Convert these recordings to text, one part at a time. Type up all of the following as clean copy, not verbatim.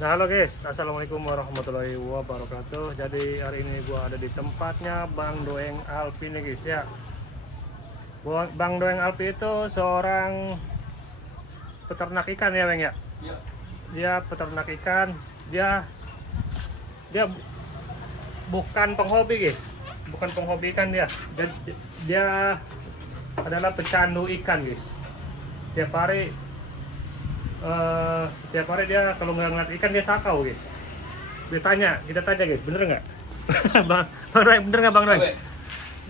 Nah, halo guys, assalamualaikum warahmatullahi wabarakatuh. Jadi hari ini gua ada di tempatnya Bang Doeng Alpi nih guys ya. Bang Doeng Alpi itu seorang peternak ikan ya Bang ya. Iya. Dia peternak ikan. Dia bukan penghobi guys, bukan penghobi ikan dia adalah pecandu ikan guys. Setiap hari dia kalau nggak ngeliat ikan dia sakau guys. Kita tanya guys, bener nggak? Bang Doeng, bener nggak Bang Doeng?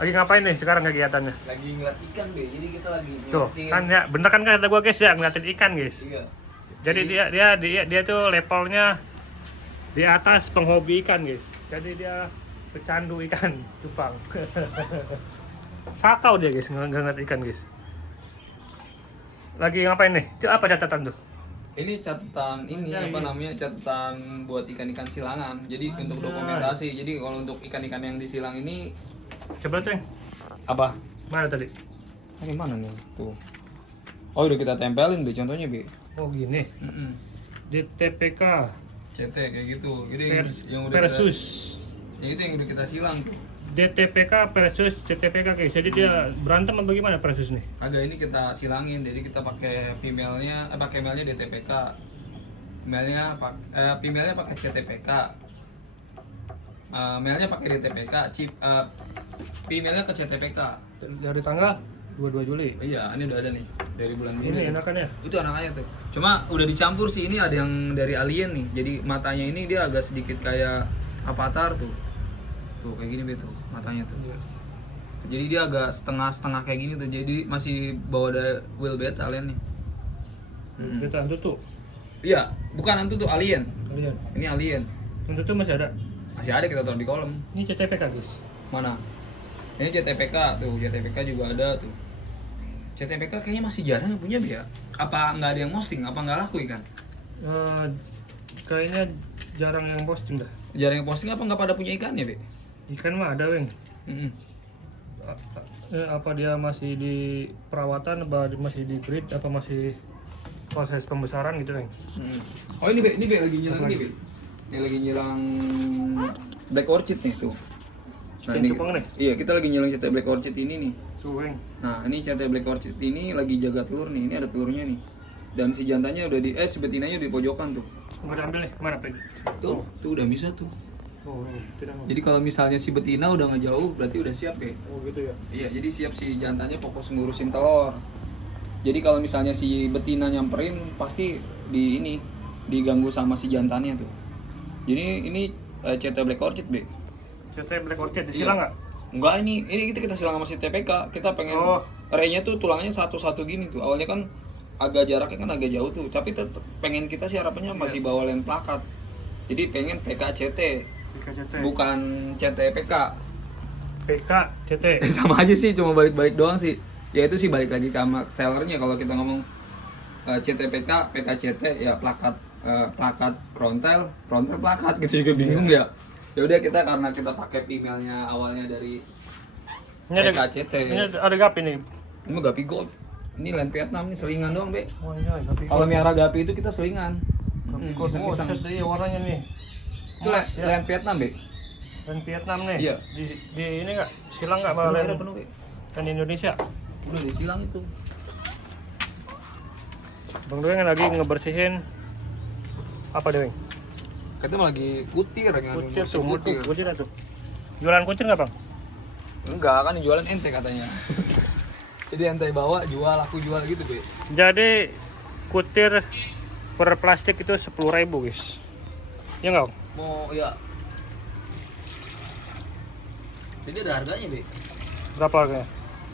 Lagi ngapain nih sekarang kegiatannya? Lagi ngeliat ikan be, jadi kita lagi Tuh nyelidikin. kan ya, bener kan kata gua guys ya, ngeliatin ikan guys. Iya. Jadi dia tuh levelnya di atas penghobi ikan guys. Jadi dia pecandu ikan cupang. Sakau dia guys, nggak ngeliat ikan guys. Lagi ngapain nih? Itu apa catatan tuh? Ini catatan ini Ya, apa iya. namanya? Catatan buat ikan-ikan silangan. Jadi untuk dokumentasi. Jadi kalau untuk ikan-ikan yang disilang ini Coba tuh, apa? mana tadi? Ini mana nih? Tuh. Oh, udah kita tempelin be contohnya be. Oh gini, di TPK CT kayak gitu. Jadi yang udah versus kita, itu yang udah kita silang tuh. DTPK versus CTPK guys. Jadi dia berantem apa gimana versus nih? Agak ini kita silangin. Jadi kita pakai female-nya, pakai male-nya DTPK. Female-nya pakai CTPK. Male-nya pakai DTPK, female-nya ke CTPK. Dari tanggal 22 Juli. Iya, ini udah ada nih dari bulan Juli. Ini enakan ya? Itu anak-anaknya tuh. Cuma udah dicampur sih, ini ada yang dari alien nih. Jadi matanya ini dia agak sedikit kayak avatar tuh. Tuh kayak gini betul matanya tuh. Jadi dia agak setengah-setengah kayak gini tuh. Jadi masih bawa dari wheelbait alien nih. Kita tuh. Iya, bukan hantu tuh alien. Kalian. Ini alien. Tuh masih ada. Masih ada kita taruh di kolom. Ini CTPK guys. Mana? Ini CTPK tuh, CTPK juga ada tuh. CTPK kayaknya masih jarang yang punya ya. Apa nggak ada yang posting? Apa nggak laku ikan? Kayaknya jarang yang posting dah. Jarang yang posting apa nggak pada punya ikan ya, Be? Ikan mah ada Weng. Mm-mm. Apa dia masih di perawatan, apa masih di breed, apa masih proses pembesaran gitu Weng? Mm-mm. Oh ini Be lagi nyilang Apa ini Be. Ini lagi nyilang Black Orchid nih tuh. Nah, Ikan ini, cupang nih? iya kita lagi nyilang CT Black Orchid ini nih. Tuh Weng. Nah ini CT Black Orchid ini lagi jaga telur nih. Ini ada telurnya nih. Dan si jantannya udah si betinanya udah di pojokan tuh. Udah ambil nih, mana Peg? Tuh udah bisa tuh. Oh, tidak mau. Jadi kalau misalnya si betina udah ngejauh berarti udah siap ya. Oh gitu ya. Iya, jadi siap si jantannya fokus ngurusin telur. Jadi kalau misalnya si betina nyamperin pasti diganggu sama si jantannya tuh. Jadi ini CT Black Orchid, Be. CT Black Orchid Iya. disilang nggak? Enggak, ini kita silang sama si TPK. Kita pengen ray-nya tuh tulangnya satu-satu gini tuh. Awalnya kan jaraknya kan agak jauh tuh, tapi tetep pengen kita sih harapannya masih bawa lem plakat. Jadi pengen PKCT, PKCT. bukan CTPK. PK CT. Sama aja sih, cuma balik-balik doang sih. Ya itu sih balik lagi ke sama sellernya. Kalau kita ngomong CTPK, PKCT ya plakat frontal plakat gitu juga bingung ya. Ya udah kita karena kita pakai female-nya awalnya dari Ini ada PKCT. Ini ada gapi nih. Ini Gapi Gold. Ini land Vietnam nih selingan doang, Be. Oh iya, gapi. Kalau miara Gapi itu kita selingan. Gapi gold. Oh, Iseng-iseng. set iya warnanya nih. Itu land Vietnam, Be. Dan Vietnam nih. Iya. Di ini enggak silang enggak malah Air lain penuh, Be. kan Indonesia. Udah disilang itu. Bang Doeng lagi ngebersihin apa Doeng? Kita mah lagi kutir, Kucir tuh, kucir tuh. Jualan kucir nggak Bang? Enggak, kan yang jualan ente katanya. Jadi ente bawa, jual, aku jual gitu, Be. Jadi kutir per plastik itu 10.000 guys. Ya nggak? Bang? Mau ya. Jadi ada harganya, Be. Berapa harganya?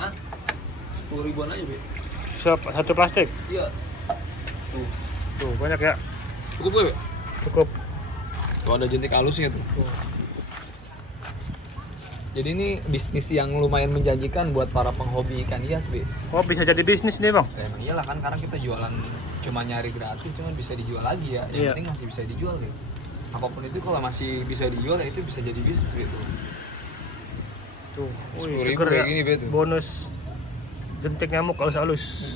Hah? 10 ribuan aja, Be. Satu plastik. Iya. Tuh. Tuh banyak ya. Cukup gue, Be? Cukup. Tuh ada jentik halusnya tuh. Jadi ini bisnis yang lumayan menjanjikan buat para penghobi ikan hias, Be. Oh bisa jadi bisnis nih Bang. Ya, emang iyalah kan karena kita jualan cuma nyari gratis, cuman bisa dijual lagi ya. Yang Iya. penting masih bisa dijual, Be. Apapun itu kalau masih bisa dijual ya itu bisa jadi bisnis, Be. Tuh. 10.000 seger kayak ya. gini, Be, tuh. Bonus jentik nyamuk halus-halus.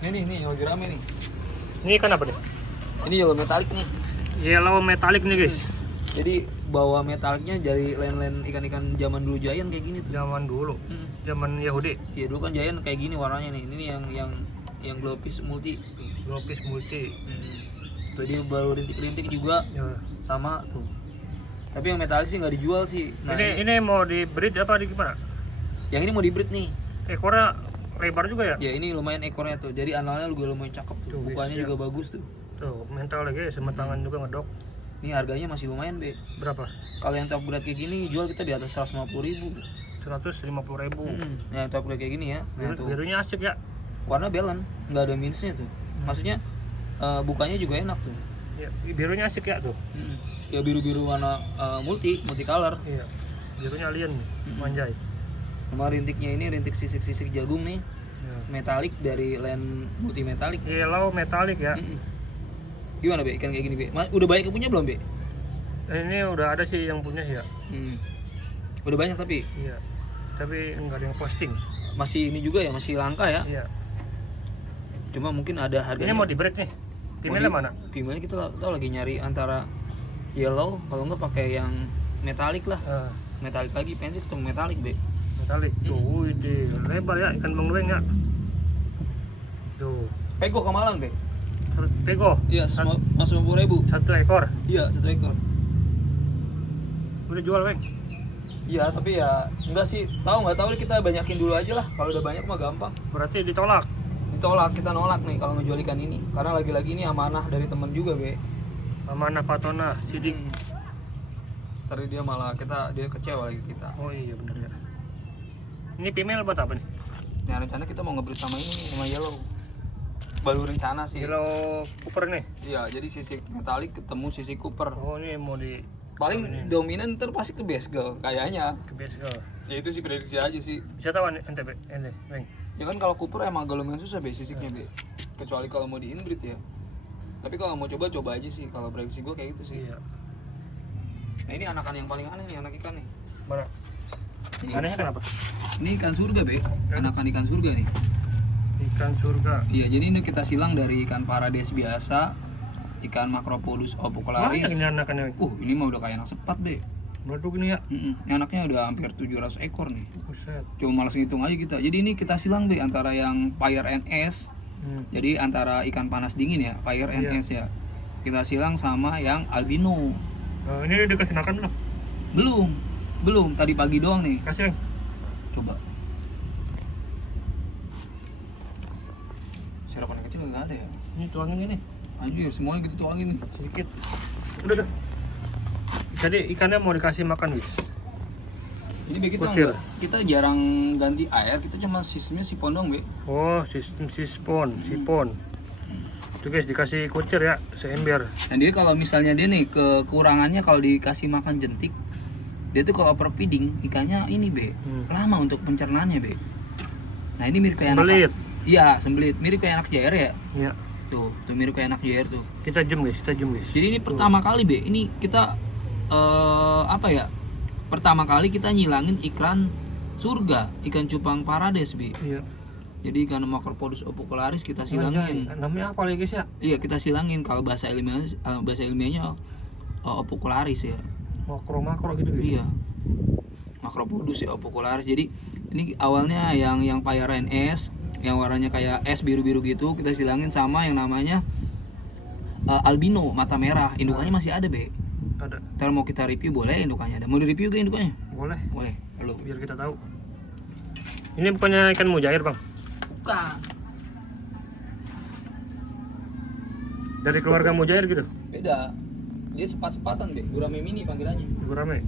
Ini nih yang lagi rame nih. Ini ikan apa nih? Ini yellow metalik nih. Yellow metalik nih guys. Jadi bawa metaliknya dari len-len ikan-ikan zaman dulu Giant kayak gini tuh. Zaman dulu, Mm. zaman Yahudi. Iya dulu kan Giant kayak gini warnanya nih. Ini yang glowfish multi. Glowfish multi. Tuh dia baru rintik-rintik juga Ya. sama tuh. Tapi yang metalik sih nggak dijual sih. Nah, ini mau di breed apa di gimana? yang ini mau di breed nih. Ekornya lebar juga ya? Ya ini lumayan ekornya tuh. Jadi analnya juga lumayan cakep tuh. Tuh, guys, Bukannya ya. juga bagus tuh. Tuh, mental lagi semetangan juga ngedok. Ini harganya masih lumayan, Be. Berapa? Kalau yang top grade kayak gini jual kita di atas 150.000. 150.000. Nah, yang top grade kayak gini ya. Nah, tuh. Birunya asik ya. Warna belen, nggak ada minusnya tuh. Maksudnya bukanya juga enak tuh. Ya, birunya asik ya tuh. Ya biru-biru warna multi color. Iya. Birunya alien nih, manjai. Sama rintiknya ini rintik sisik-sisik jagung nih, Ya. metalik dari len multi metalik. Yellow metalik ya. Gimana, Be? Ikan kayak gini, Be? Udah banyak yang punya belum, Be? Ini udah ada sih yang punya ya. Udah banyak tapi Iya. Tapi enggak ada yang posting. masih ini juga ya, masih langka ya. Iya. Cuma mungkin ada harganya. Ini mau di breed nih. Female mana? Female kita tahu lagi nyari antara yellow, kalau nggak pakai yang metalik lah. Metalik lagi, pengen sih ketemu metalik, Be. Metalik. Tuh, wih, lebar ya ikan bang doeng ya. Tuh. Pego kamalan, Be. Pego. Iya, mas 50.000. Satu ekor. Iya, 1 ekor. Udah jual, Bang. Iya, tapi ya enggak sih. Nggak tahu kita banyakin dulu aja lah. Kalau udah banyak mah gampang. Berarti ditolak. Ditolak, kita nolak nih kalau ngejual ikan ini. Karena lagi-lagi ini amanah dari teman juga, Be. Amanah Patona, sidik. Tadi dia malah dia kecewa lagi kita. Oh iya benar ya. Ini female buat apa nih? Nah, rencana kita mau ngebreed sama ini, sama yellow. Baru rencana sih. Yellow Cooper nih. Iya, jadi sisik metalik ketemu sisik Cooper. Oh ini mau di Paling dominan ntar pasti ke base girl kayaknya. ke base. Ya itu sih prediksi aja sih. Bisa tahu ente Bang. Ya kan kalau Cooper emang agak lumayan susah be sisiknya, Be. Kecuali kalau mau di inbreed ya. Tapi kalau mau coba aja sih. Kalau prediksi gue kayak gitu sih. Iya. Nah, ini anakan yang paling aneh nih, anak ikan nih. Mana? Anehnya kenapa? Ini ikan surga, Be. Anakan ikan surga nih. Ikan surga. Iya, jadi ini kita silang dari ikan parades biasa, ikan Macropodus opocularis. Banyak ini anakannya. Ini mah udah kayak anak sepat, Be. Baru gini ya. Ini anaknya udah hampir 700 ekor nih. Buset. Cuma malas ngitung aja kita. Jadi ini kita silang, Be, antara yang fire and ice. Jadi antara ikan panas dingin ya, fire and Iya. ice ya. Kita silang sama yang albino. Nah, ini dikasih makan belum? Belum. Tadi pagi doang nih. Kasih, Bang. Coba. Sirapan kecil nggak ada ya? Ini tuangin gini. Anjir, semuanya gitu tuangin nih. Sedikit. Udah. Jadi ikannya mau dikasih makan, Wis. Ini Be, kita Kecil. kita jarang ganti air, kita cuma sistemnya sipon dong, Be. Oh, sistem sipon. Itu guys dikasih kucir ya, seember. Nah dia kalau misalnya dia nih kekurangannya kalau dikasih makan jentik, dia tuh kalau overfeeding ikannya ini, Be, lama untuk pencernaannya, Be. Nah ini mirip kayak Sembelit. Iya, sembelit, mirip kayak anak jair ya. Iya. Tuh mirip kayak anak jair tuh. Kita jam guys. Jadi ini pertama kali, Be, ini kita apa ya? Pertama kali kita nyilangin ikan surga, ikan cupang parades, Be. Iya. Jadi ikan Macropodus opocularis kita silangin. Namanya apa lagi guys ya? Iya, kita silangin. Kalau bahasa ilmiahnya opocularis ya. Makro gitu guys. Iya. Macropodus ya opocularis. Jadi ini awalnya yang fire and ice, yang warnanya kayak es biru-biru gitu, kita silangin sama yang namanya albino mata merah. Indukannya masih ada, Be. Ada. Ntar mau kita review boleh indukannya ada. Mau di review gak indukannya? Boleh. Boleh. Halo. Biar kita tahu. Ini bukannya ikan mujair, Bang? Bukan. Dari keluarga mujair gitu? Beda. Dia sepat-sepatan, Be. Gurame mini panggilannya. Gurame.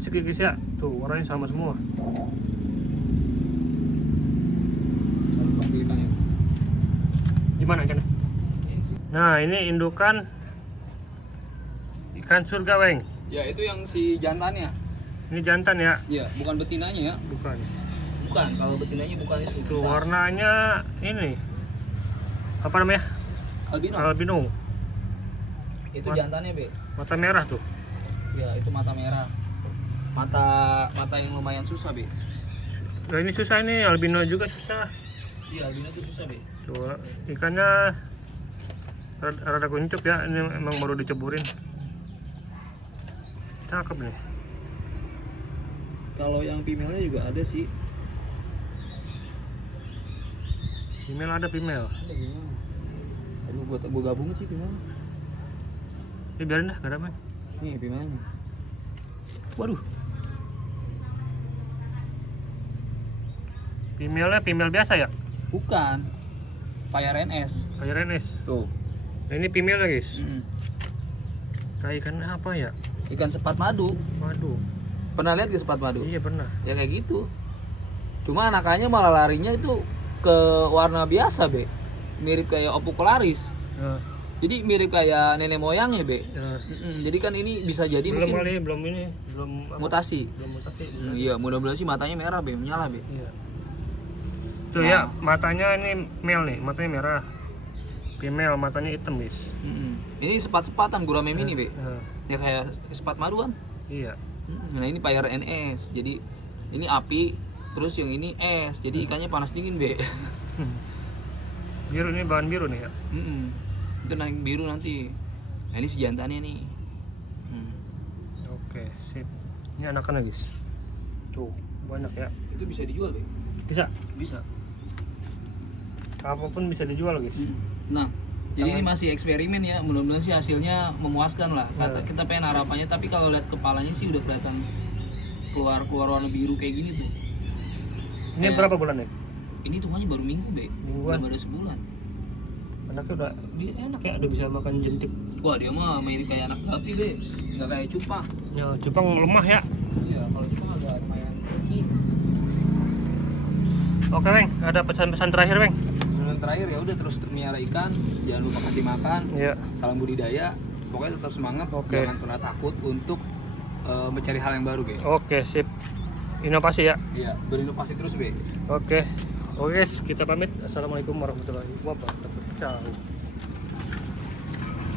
Asik ya guys ya. Tuh warnanya sama semua. Gimana ikannya? Nah ini indukan ikan surga, Weng. Ya itu yang si jantannya. Ini jantan ya? Iya, bukan betinanya ya. Bukan. Bukan, kalau betinanya bukan itu. Tuh warnanya ini apa namanya? Albino. Albino. Itu jantannya, Be. Mata merah tuh. Ya, itu mata merah. Mata yang lumayan susah, Be. Nah ini susah, ini albino juga susah. Iya, albino itu susah, Be. Tuh ikannya Rada kuncup ya, ini emang baru diceburin. Cakep nih. Kalau yang female-nya juga ada sih. Female ada female. Ada female. Aduh, gua gabung sih female. Ini biarin dah, gak ada main. Nih female. Waduh. Female-nya female biasa ya? Bukan. Fire NS. Kayak Renes. Tuh. Nah, ini female guys. Mm-mm. Kayak ikan apa ya? Ikan sepat madu. Waduh. Pernah lihat ke sepat madu? Iya pernah. Ya kayak gitu. Cuma anakannya malah larinya itu ke warna biasa, Be. Mirip kayak opukularis. Nah, Jadi mirip kayak nenek moyangnya, Be. nah. Jadi kan ini bisa jadi Belum mungkin kali, belum ini, belum apa? mutasi. Belum mutasi. Iya, mudah-mudahan sih matanya merah, Be, menyala, Be. Iya. Tuh Nah. ya, matanya ini male nih, matanya merah. Female matanya hitam guys. Ini sepat-sepatan gurame mini, Be. Nah, Ya kayak sepat madu kan. iya. Nah, ini Fire NS. Jadi ini api, terus yang ini es. Jadi ikannya panas dingin, Be. Biru ini bahan biru nih ya. Itu naik biru nanti. Nah, ini si jantannya nih. Oke, sip. Ini anakannya guys. Tuh, banyak ya. Itu bisa dijual, Be. Bisa. Bisa. Apapun bisa dijual guys. Nah, jadi ini masih eksperimen ya. Mudah-mudahan sih hasilnya memuaskan lah. Kita pengen harapannya, tapi kalau lihat kepalanya sih udah kelihatan keluar warna biru kayak gini tuh. Ini berapa bulan ya? Ini hitungannya baru minggu, Be. Mingguan. Belum ada sebulan. Anaknya udah enak ya, udah bisa makan jentik. Wah, dia mah mirip kayak anak gapi, Be. Nggak kayak cupang. Ya, Jepang lemah ya. Iya, kalau cupang agak lumayan tricky. Oke, Bang. Ada pesan-pesan terakhir, Bang? Dan terakhir ya udah terus melihara ikan, jangan lupa kasih makan. Iya. Salam budidaya. Pokoknya tetap semangat, Oke. jangan pernah takut untuk mencari hal yang baru, Be. Oke, sip. Inovasi ya. Iya, berinovasi terus, Be. Oke. Oke, guys, kita pamit. Assalamualaikum warahmatullahi wabarakatuh. Ciao.